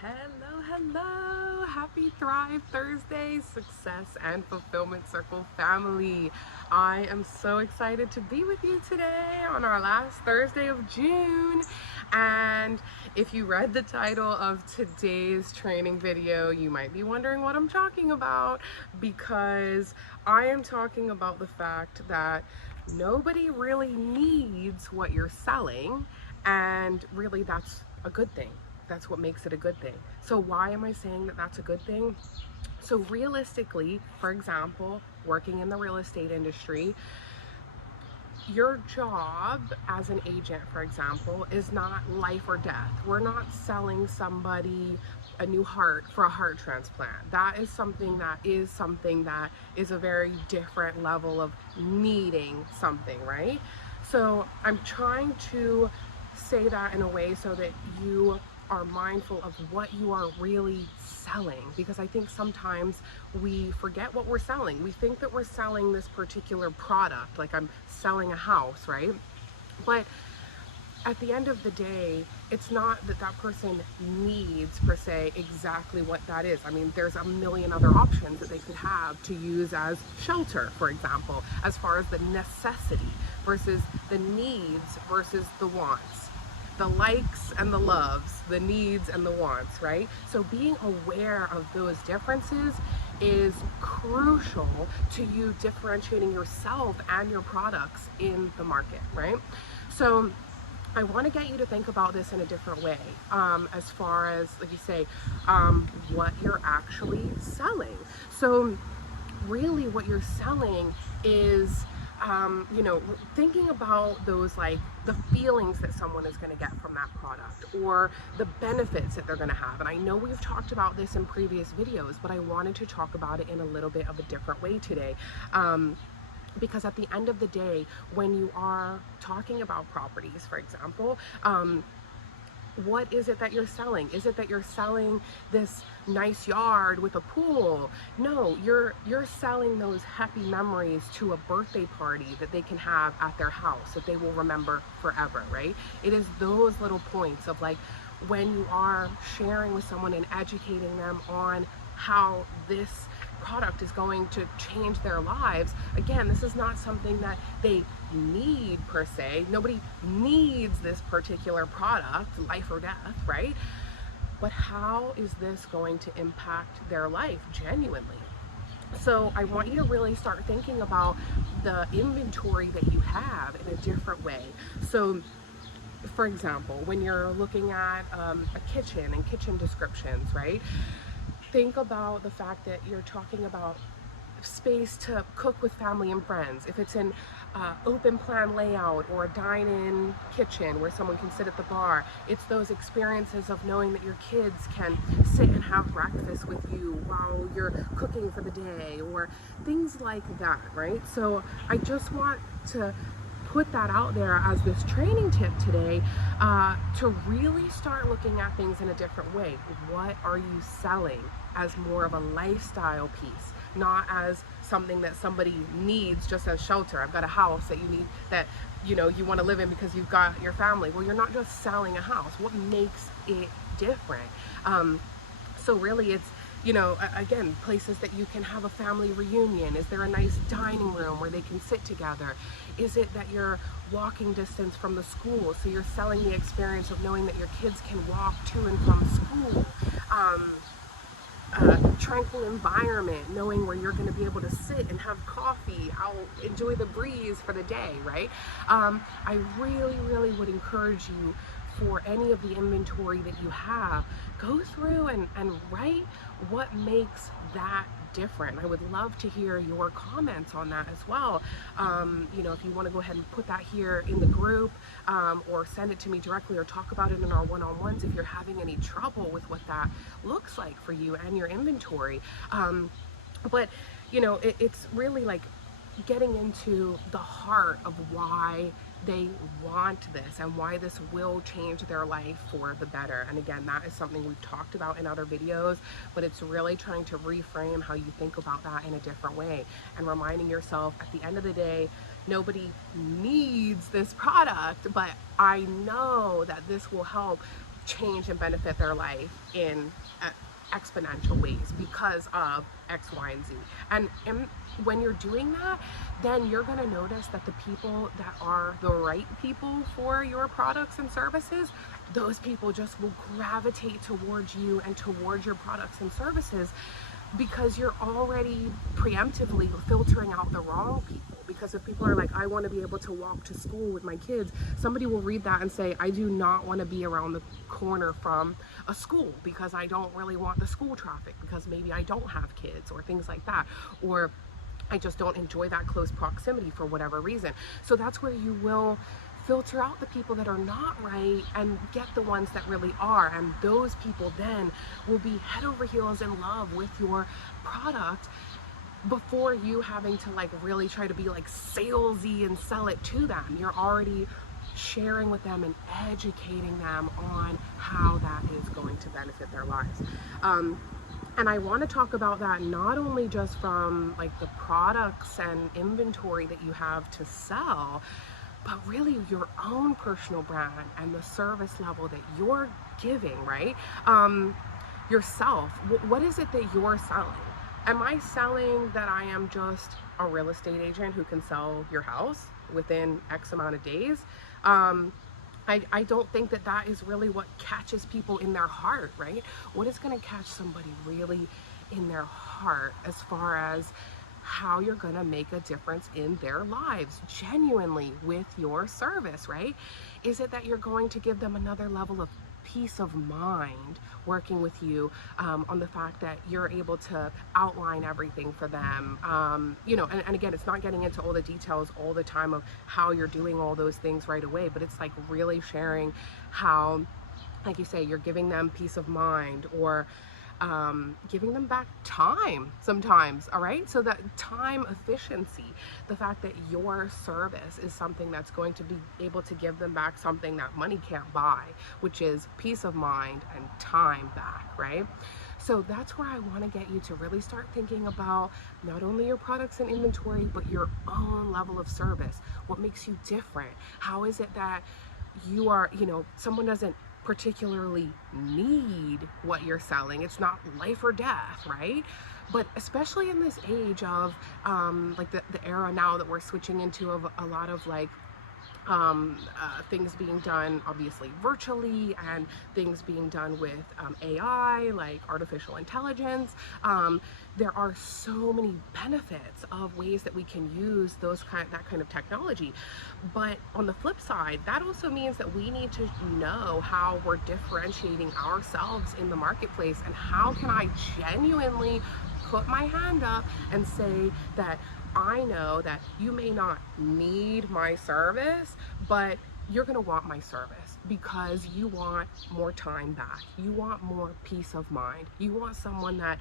Hello, hello. Happy Thrive Thursday, Success and Fulfillment Circle family. I am so excited to be with you today on our last Thursday of June. And if you read the title of today's training video, you might be wondering what I'm talking about, because I am talking about the fact that nobody really needs what you're selling, and really that's a good thing. That's what makes it a good thing. So why am I saying that that's a good thing? So realistically, for example, working in the real estate industry, your job as an agent, for example, is not life or death. We're not selling somebody a new heart for a heart transplant. That is something that is a very different level of needing something, right? So I'm trying to say that in a way so that you are mindful of what you are really selling, because I think sometimes we forget what we're selling. We think that we're selling this particular product, like I'm selling a house, right? But at the end of the day, it's not that that person needs per se exactly what that is. I mean, there's a million other options that they could have to use as shelter, for example, as far as the necessity versus the needs versus the wants, the likes and the loves, the needs and the wants, right? So being aware of those differences is crucial to you differentiating yourself and your products in the market, right? So I want to get you to think about this in a different way, as far as, like you say, what you're actually selling. So really what you're selling is, thinking about those, like the feelings that someone is going to get from that product, or the benefits that they're going to have. And I know we've talked about this in previous videos, but I wanted to talk about it in a little bit of a different way today. Because at the end of the day, when you are talking about properties, for example, what is it that you're selling? Is it that you're selling this nice yard with a pool? No, you're selling those happy memories to a birthday party that they can have at their house that they will remember forever, right? It is those little points of, like, when you are sharing with someone and educating them on how this product is going to change their lives. Again, this is not something that they need per se. Nobody needs this particular product, life or death, right? But how is this going to impact their life genuinely? So I want you to really start thinking about the inventory that you have in a different way. So for example, when you're looking at a kitchen and kitchen descriptions, right? Think about the fact that you're talking about space to cook with family and friends. If it's an open plan layout or a dine-in kitchen where someone can sit at the bar, it's those experiences of knowing that your kids can sit and have breakfast with you while you're cooking for the day, or things like that, right? So I just want to put that out there as this training tip today, to really start looking at things in a different way. What are you selling as more of a lifestyle piece, not as something that somebody needs just as shelter? I've got a house that you need, that you want to live in because you've got your family. Well, you're not just selling a house. What makes it different? So really it's, again, places that you can have a family reunion. Is there a nice dining room where they can sit together? Is it that you're walking distance from the school, so you're selling the experience of knowing that your kids can walk to and from school? Tranquil environment, knowing where you're going to be able to sit and have coffee, I'll enjoy the breeze for the day, right? I really would encourage you, for any of the inventory that you have, go through and write what makes that different. I would love to hear your comments on that as well. If you want to go ahead and put that here in the group, or send it to me directly, or talk about it in our one-on-ones if you're having any trouble with what that looks like for you and your inventory. But it's really like getting into the heart of why they want this and why this will change their life for the better. And again, that is something we've talked about in other videos, but it's really trying to reframe how you think about that in a different way, and reminding yourself, at the end of the day, nobody needs this product, but I know that this will help change and benefit their life in exponential ways because of X, Y, and Z. And when you're doing that, then you're going to notice that the people that are the right people for your products and services, those people just will gravitate towards you and towards your products and services, because you're already preemptively filtering out the wrong people. Because if people are like, I want to be able to walk to school with my kids, somebody will read that and say, I do not want to be around the corner from a school because I don't really want the school traffic, because maybe I don't have kids or things like that, or I just don't enjoy that close proximity for whatever reason. So that's where you will filter out the people that are not right and get the ones that really are. And those people then will be head over heels in love with your product before you having to like really try to be like salesy and sell it to them. You're already sharing with them and educating them on how that is going to benefit their lives. And I want to talk about that not only just from like the products and inventory that you have to sell, but really your own personal brand and the service level that you're giving, right? Yourself. What is it that you're selling? Am I selling that I am just a real estate agent who can sell your house within X amount of days? I don't think that that is really what catches people in their heart, right? What is going to catch somebody really in their heart as far as how you're going to make a difference in their lives genuinely with your service, right? Is it that you're going to give them another level of peace of mind working with you, on the fact that you're able to outline everything for them, and again, it's not getting into all the details all the time of how you're doing all those things right away, but it's like really sharing how, like you say, you're giving them peace of mind, or giving them back time sometimes, all right? So that time efficiency, the fact that your service is something that's going to be able to give them back something that money can't buy, which is peace of mind and time back, right? So that's where I want to get you to really start thinking about not only your products and inventory, but your own level of service. What makes you different? How is it that you are, someone doesn't particularly need what you're selling? It's not life or death, right? But especially in this age of like the era now that we're switching into, of a lot of like things being done obviously virtually, and things being done with AI, like artificial intelligence. There are so many benefits of ways that we can use that kind of technology. But on the flip side, that also means that we need to know how we're differentiating ourselves in the marketplace, and how can I genuinely put my hand up and say that I know that you may not need my service, but you're going to want my service because you want more time back. You want more peace of mind. You want someone that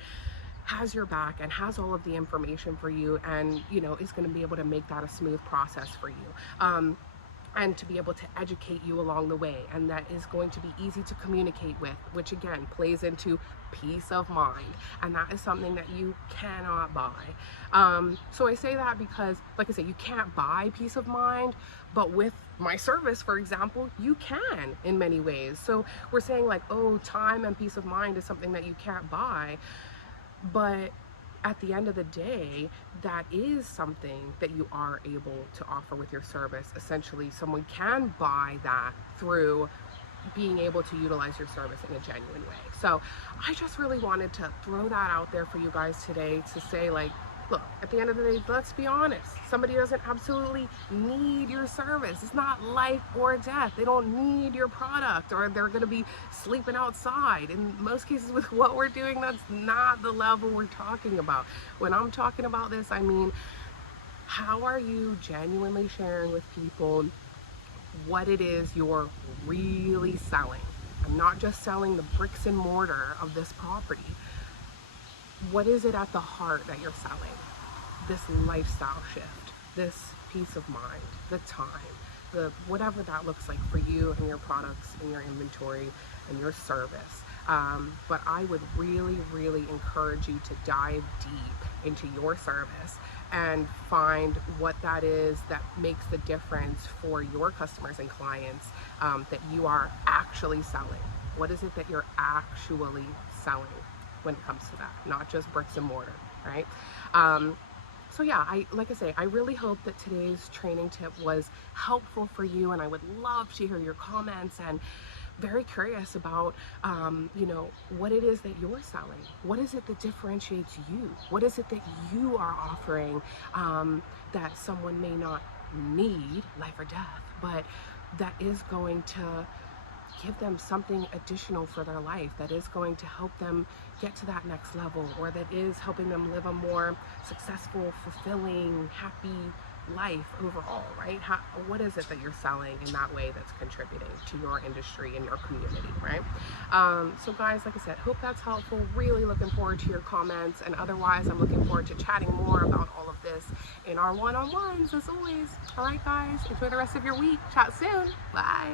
has your back and has all of the information for you, and is going to be able to make that a smooth process for you. And to be able to educate you along the way, and that is going to be easy to communicate with, which again plays into peace of mind, and that is something that you cannot buy. So I say that because, like I said, you can't buy peace of mind, but with my service, for example, you can in many ways. So we're saying like, oh, time and peace of mind is something that you can't buy, but at the end of the day, that is something that you are able to offer with your service. Essentially, someone can buy that through being able to utilize your service in a genuine way. So I just really wanted to throw that out there for you guys today, to say like, look, at the end of the day, let's be honest. Somebody doesn't absolutely need your service. It's not life or death. They don't need your product, or they're going to be sleeping outside. In most cases with what we're doing, that's not the level we're talking about. When I'm talking about this, I mean, how are you genuinely sharing with people what it is you're really selling? I'm not just selling the bricks and mortar of this property. What is it at the heart that you're selling? This lifestyle shift, this peace of mind, the time, the whatever that looks like for you and your products and your inventory and your service. But I would really, really encourage you to dive deep into your service and find what that is that makes the difference for your customers and clients, that you are actually selling. What is it that you're actually selling when it comes to that? Not just bricks and mortar, right? So yeah, like I say, I really hope that today's training tip was helpful for you, and I would love to hear your comments, and very curious about what it is that you're selling. What is it that differentiates you? What is it that you are offering that someone may not need, life or death, but that is going to give them something additional for their life, that is going to help them get to that next level, or that is helping them live a more successful, fulfilling, happy life overall, right? What is it that you're selling in that way that's contributing to your industry and your community, right? So guys, like I said, hope that's helpful. Really looking forward to your comments, and otherwise I'm looking forward to chatting more about all of this in our one-on-ones as always. All right guys, enjoy the rest of your week. Chat soon. Bye.